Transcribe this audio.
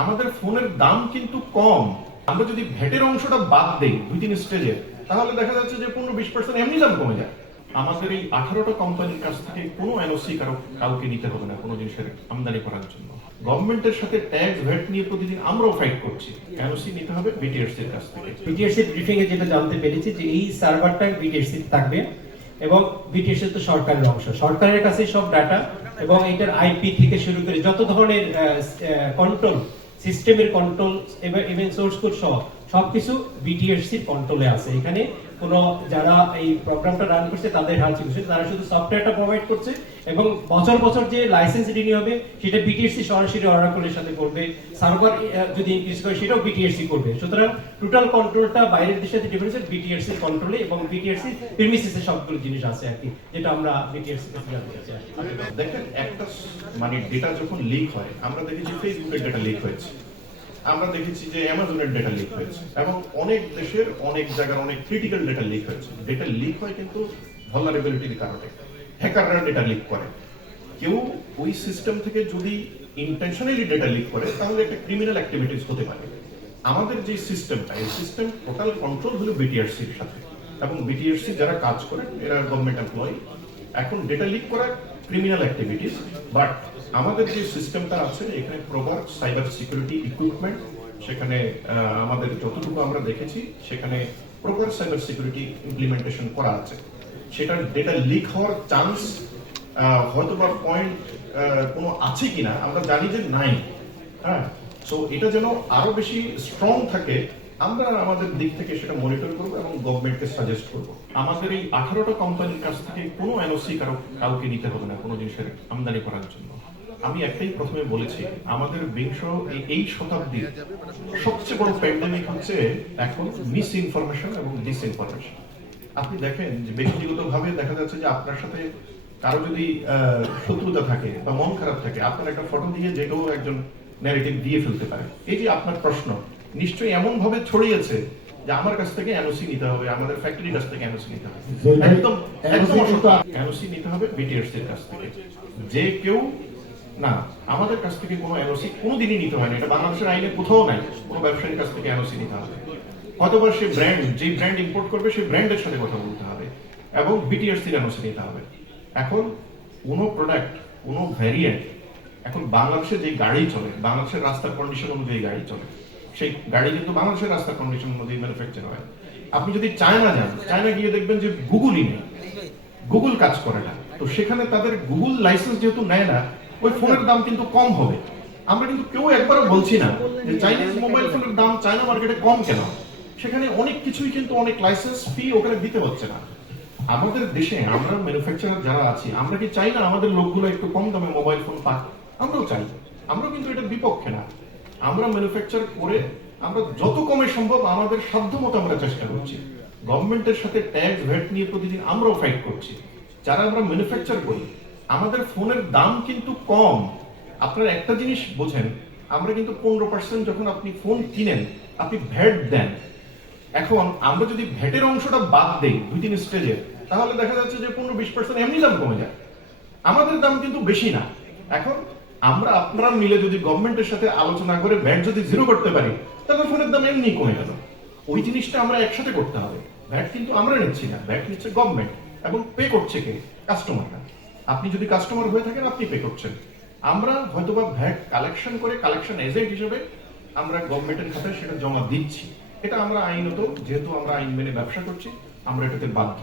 আমাদের ফোনের দাম কিন্তু কম। আমরা যদি ভ্যাটের অংশটা বাদ দেই 2-3 স্টেজে, তাহলে দেখা যাচ্ছে যে 15-20% এমনি দাম কমে যায়। আমাদের এই 18টা কোম্পানির কাছ থেকে কোনো এনওসি কাউকে নিতে হবে না কোনো জিনিসের আমদানি করার জন্য। গভর্নমেন্টের সাথে ট্যাক্স ভ্যাট নিয়ে প্রতিদিন আমরাও ফাইট করছি। এনওসি নিতে হবে বিটিআরসি এর কাছ থেকে। বিটিআরসি ব্রিফিং এ যেটা জানতে পেরেছি যে এই সার্ভারটা বিটিআরসি থাকবে এবং বিটিআরসি তো সরকারের অংশ, সরকারের কাছে সব ডাটা এবং এটার আইপি থেকে শুরু করে যত ধরনের কন্ট্রোল সিস্টেমের কন্ট্রোল এবং ইভেন সোর্স কোড সহ সবকিছু বিটিআরসির কন্ট্রোলে আছে। এখানে কোনো যারা এই প্রোগ্রামটা রান করছে তাদের হাত ছিল, তারা শুধু সফটওয়্যারটা প্রোভাইড করছে এবং বছর বছর যে লাইসেন্স রিনিউ হবে সেটা বিটিআরসি সরাসরি অরাকলের সাথে করবে। সার্ভার যদি ইনক্রিজ করে সেটাও বিটিআরসি করবে। সুতরাং টোটাল কন্ট্রোলটা বাইরের দেশের সাথে ডিফারেন্স বিটিআরসির কন্ট্রোলে এবং বিটিআরসি প্রিমিসিসে সবগুলো জিনিস আছে আর কি, যেটা আমরা বিটিআরসি কাছে জানতে চাই। দেখেন একটা মানে ডেটা যখন লিক হয়, আমরা দেখেছি ফেসবুকের ডেটা লিক হয়েছে, আমরা দেখেছি যে অ্যামাজনের ডেটা লিক হয়েছে এবং অনেক দেশের অনেক জায়গার অনেক ক্রিটিক্যাল ডেটা লিক হয়েছে। ডেটা লিক হয় কিন্তু ভালনারেবিলিটির কারণে, হ্যাকাররা ডেটা লিক করে। কেউ ওই সিস্টেম থেকে যদি ইন্টেনশনালি ডেটা লিক করে তাহলে একটা ক্রিমিনাল অ্যাক্টিভিটিস হতে পারে। আমাদের যে সিস্টেমটা, এই সিস্টেম টোটাল কন্ট্রোল হলো বিটিআরসির সাথে এবং বিটিআরসি যারা কাজ করেন এরা গভর্নমেন্ট এমপ্লয়ি। এখন ডেটা লিক করা ক্রিমিনাল অ্যাক্টিভিটিস, বাট আমাদের যে সিস্টেমটা আছে এখানে প্রপার সাইবার সিকিউরিটি ইকুইপমেন্ট, সেখানে আমাদের যতটুকু আমরা দেখেছি সেখানে প্রপার সাইবার সিকিউরিটি ইমপ্লিমেন্টেশন করা আছে। সেটা ডেটা লিক হওয়ার চান্স হয়তো বা পয়েন্ট কোনো আছে কিনা আমরা জানি যে নাই। হ্যাঁ, সো এটা যেন আরো বেশি স্ট্রং থাকে, আমরা আমাদের দিক থেকে সেটা মনিটর করবো এবং গভর্নমেন্টকে সাজেস্ট করবো। আমাদের এই 18টা কোম্পানির কাছ থেকে কোনো এনওসি কাউকে নিতে হবে না কোনো জিনিসের আমদানি করার জন্য। আমি একটাই প্রথমে বলেছি, আমাদের এই শতাব্দীর সবচেয়ে বড় প্যান্ডেমিক হচ্ছে এখন মিস ইনফরমেশন এবং ডিসইনফরমেশন। আপনি দেখেন যে ব্যক্তিগতভাবে দেখা যাচ্ছে যে আপনার সাথে কারো যদি শত্রুতা থাকে বা মন খারাপ থাকে, আপনার একটা ফটো দিয়ে যে কেউ একজন ন্যারেটিভ দিয়ে ফেলতে পারে। এই যে আপনার প্রশ্ন নিশ্চয়ই এমন ভাবে ছড়িয়েছে যে আমার কাছ থেকে এনওসি নিতে হবে, আমাদের ফ্যাক্টরির কাছ থেকে এনওসি নিতে হবে। একদম এনওসি নিতে হবে বিটিআরসি এর কাছ থেকে। যে কেউ না, আমাদের কাছ থেকে কোনো এনওসি কোনোদিনই নিতে হয় না। এটা বাংলাদেশের আইনে কোথাও নাই কোনো ব্যবসায়ীর কাছ থেকে এনওসি নিতে হবে। হয়তোবা সে ব্র্যান্ড, যে ব্র্যান্ড ইম্পোর্ট করবে সেই ব্র্যান্ডের সাথে কথা বলতে হবে এবং বিটিআরসির এনওসি নিতে হবে। এখন কোনো প্রোডাক্ট, কোনো ভ্যারিয়েন্ট, এখন বাংলাদেশে যে গাড়ি চলে, বাংলাদেশের রাস্তার কন্ডিশন অনুযায়ী গাড়ি চলে, সেই গাড়ি কিন্তু বাংলাদেশের রাস্তার কন্ডিশন অনুযায়ী ম্যানুফ্যাকচার হয়। আপনি যদি চায়না যান, চায়না গিয়ে দেখবেন যে গুগলই নেই, গুগল কাজ করে না। তো সেখানে তাদের গুগল লাইসেন্স যেহেতু নেয় না, ওই ফোনের দাম কিন্তু কম হবে। আমরা কিন্তু কেউ একবারও বলছি না যে চাইনিজ মোবাইল ফোনের দাম চায়না মার্কেটে কম কেন। সেখানে অনেক কিছুই কিন্তু অনেক লাইসেন্স ফি ওখানে দিতে হচ্ছে না। আমাদের দেশে আমরা ম্যানুফ্যাকচারার যারা আছি, আমরা কি চাই না আমাদের লোকগুলো একটু কম দামে মোবাইল ফোন পাক? আমরাও চাই, আমরাও কিন্তু এটার বিপক্ষে না। আমরা ম্যানুফ্যাকচার করে আমরা যত কমে সম্ভব আমাদের সাধ্য মতো আমরা চেষ্টা করছি। গভর্নমেন্টের সাথে ট্যাক্স ভ্যাট নিয়ে প্রতিদিন আমরাও ফাইট করছি। যারা আমরা ম্যানুফ্যাকচার করি, আমাদের ফোনের দাম কিন্তু কম। আপনারা একটা জিনিস বোঝেন, আমরা কিন্তু 15% যখন আপনি ফোন কিনেন আপনি ভ্যাট দেন। এখন আমরা যদি ভ্যাটের অংশটা বাদ দেই 2-3 স্টেজে, তাহলে দেখা যাচ্ছে যে 15-20% এমনি দাম কমে যায়। আমাদের দাম কিন্তু বেশি না। এখন আমরা আপনারা মিলে যদি গভর্নমেন্টের সাথে আলোচনা করে ভ্যাট যদি জিরো করতে পারি, তাহলে ফোনের দাম এমনি কমে গেল। ওই জিনিসটা আমরা একসাথে করতে হবে। ভ্যাট কিন্তু আমরা নিচ্ছি না, ভ্যাট নিচ্ছে গভর্নমেন্ট এবং পে করছে কে? কাস্টমাররা। আপনি যদি কাস্টমার হয়ে থাকেন আপনি পে করছেন। আমরা হয়তোবা ভ্যাট কালেকশন করে কালেকশন এজেন্ট হিসেবে আমরা গভর্নমেন্টের খাতায় সেটা জমা দিচ্ছি। এটা আমরা আইনত, যেহেতু আমরা আইন মেনে ব্যবসা করছি, আমরা এটাতে বাধ্য।